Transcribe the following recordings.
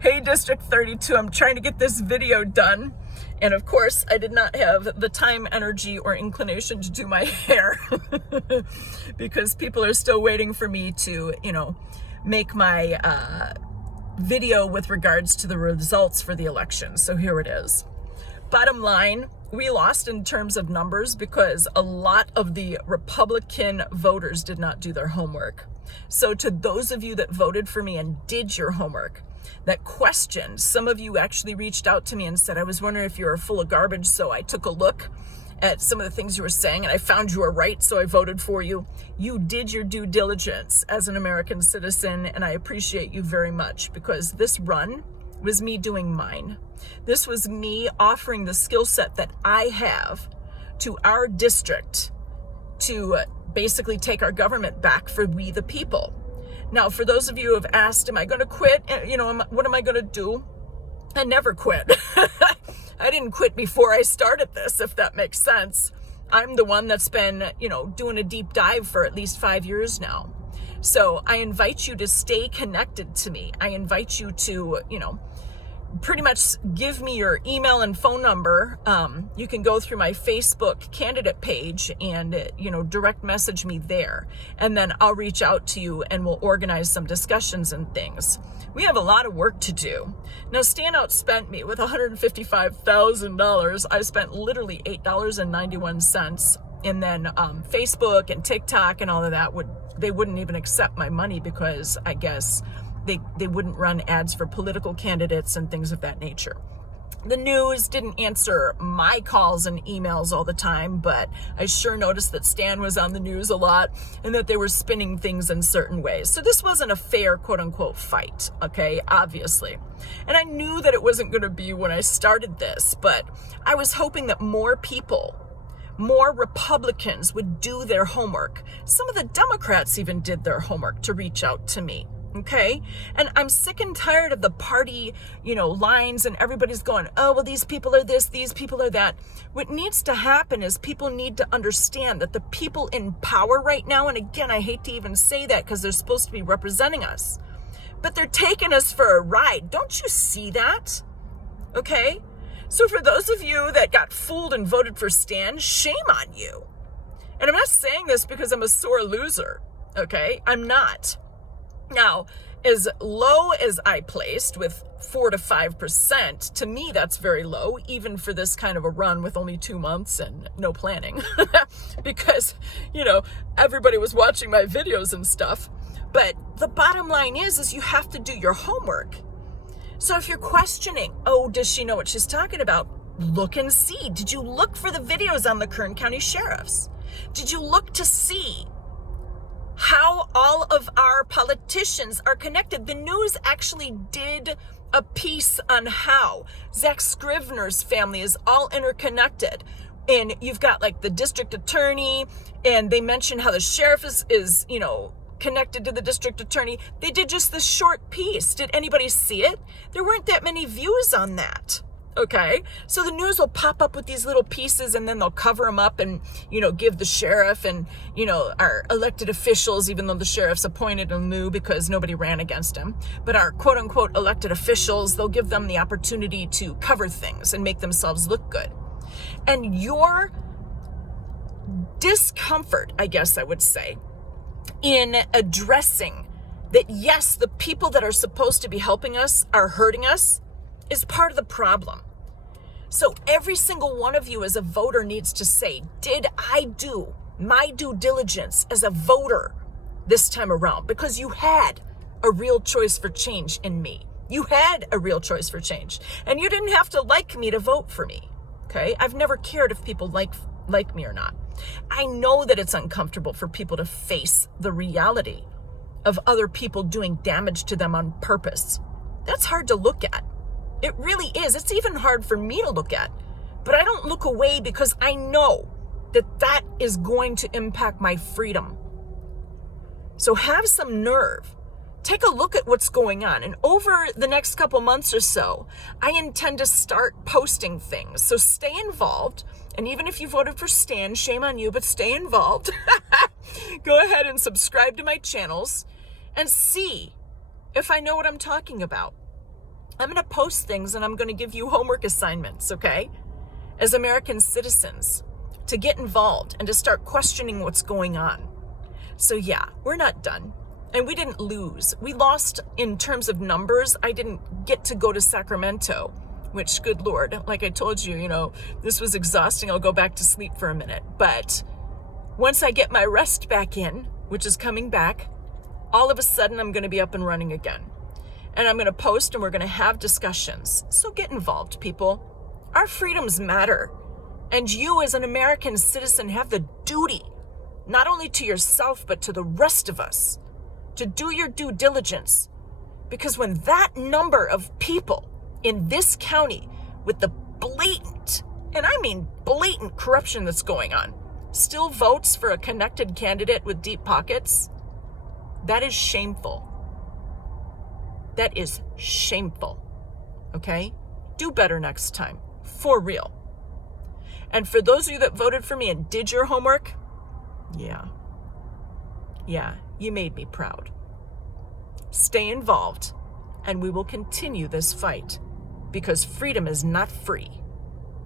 Hey, District 32, I'm trying to get this video done. And of course, I did not have the time, energy, or inclination to do my hair because people are still waiting for me to, make my video with regards to the results for the election. So here it is. Bottom line, we lost in terms of numbers because a lot of the Republican voters did not do their homework. So to those of you that voted for me and did your homework, that questioned, some of you actually reached out to me and said, I was wondering if you were full of garbage. So I took a look at some of the things you were saying and I found you were right. So I voted for you. You did your due diligence as an American citizen. And I appreciate you very much because this run was me doing mine. This was me offering the skill set that I have to our district to basically take our government back for we the people. Now, for those of you who have asked, am I going to quit? What am I going to do? I never quit. I didn't quit before I started this, if that makes sense. I'm the one that's been, doing a deep dive for at least 5 years now. So I invite you to stay connected to me. I invite you to, pretty much give me your email and phone number. You can go through my Facebook candidate page and, direct message me there. And then I'll reach out to you and we'll organize some discussions and things. We have a lot of work to do. Now, Stan outspent me with $155,000. I spent literally $8.91. And then Facebook and TikTok and all of that they wouldn't even accept my money because I guess they wouldn't run ads for political candidates and things of that nature. The news didn't answer my calls and emails all the time, but I sure noticed that Stan was on the news a lot and that they were spinning things in certain ways. So this wasn't a fair, quote unquote, fight, okay, obviously. And I knew that it wasn't going to be when I started this, but I was hoping that more people, more Republicans would do their homework. Some of the Democrats even did their homework to reach out to me. Okay. And I'm sick and tired of the party, lines and everybody's going, oh, well, these people are this, these people are that. What needs to happen is people need to understand that the people in power right now, and again, I hate to even say that because they're supposed to be representing us, but they're taking us for a ride. Don't you see that? Okay. So for those of you that got fooled and voted for Stan, shame on you. And I'm not saying this because I'm a sore loser. Okay. I'm not. Now, as low as I placed with 4 to 5%, to me, that's very low, even for this kind of a run with only 2 months and no planning, because, everybody was watching my videos and stuff. But the bottom line is you have to do your homework. So if you're questioning, oh, does she know what she's talking about? Look and see. Did you look for the videos on the Kern County sheriffs? Did you look to see how all of our politicians are connected? The news actually did a piece on how Zach Scrivener's family is all interconnected. And you've got like the district attorney, and they mentioned how the sheriff is connected to the district attorney. They did just this short piece. Did anybody see it? There weren't that many views on that. Okay, so the news will pop up with these little pieces and then they'll cover them up and, give the sheriff and, our elected officials, even though the sheriff's appointed and new because nobody ran against him, but our quote unquote elected officials, they'll give them the opportunity to cover things and make themselves look good. And your discomfort, I guess I would say, in addressing that, yes, the people that are supposed to be helping us are hurting us, is part of the problem. So every single one of you as a voter needs to say, did I do my due diligence as a voter this time around? Because you had a real choice for change in me. You had a real choice for change. And you didn't have to like me to vote for me. Okay? I've never cared if people like me or not. I know that it's uncomfortable for people to face the reality of other people doing damage to them on purpose. That's hard to look at. It really is. It's even hard for me to look at, but I don't look away because I know that is going to impact my freedom. So have some nerve. Take a look at what's going on. And over the next couple months or so, I intend to start posting things. So stay involved. And even if you voted for Stan, shame on you, but stay involved. Go ahead and subscribe to my channels and see if I know what I'm talking about. I'm going to post things and I'm going to give you homework assignments, okay? As American citizens, to get involved and to start questioning what's going on. So yeah, we're not done. And we didn't lose. We lost in terms of numbers. I didn't get to go to Sacramento, which, good Lord, like I told you, this was exhausting. I'll go back to sleep for a minute. But once I get my rest back in, which is coming back, all of a sudden I'm going to be up and running again. And I'm going to post and we're going to have discussions. So get involved, people. Our freedoms matter. And you as an American citizen have the duty, not only to yourself, but to the rest of us, to do your due diligence. Because when that number of people in this county with the blatant, and I mean blatant corruption that's going on, still votes for a connected candidate with deep pockets, that is shameful. That is shameful, okay? Do better next time, for real. And for those of you that voted for me and did your homework, yeah, you made me proud. Stay involved, and we will continue this fight, because freedom is not free,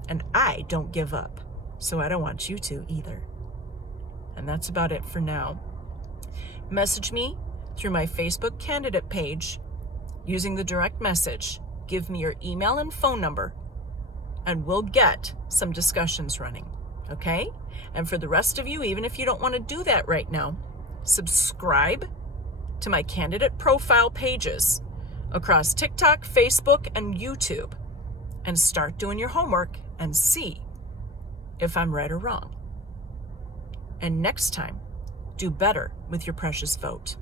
and I don't give up, so I don't want you to either. And that's about it for now. Message me through my Facebook candidate page using the direct message. Give me your email and phone number, and we'll get some discussions running, okay? And for the rest of you, even if you don't want to do that right now, subscribe to my candidate profile pages across TikTok, Facebook, and YouTube, and start doing your homework and see if I'm right or wrong. And next time, do better with your precious vote.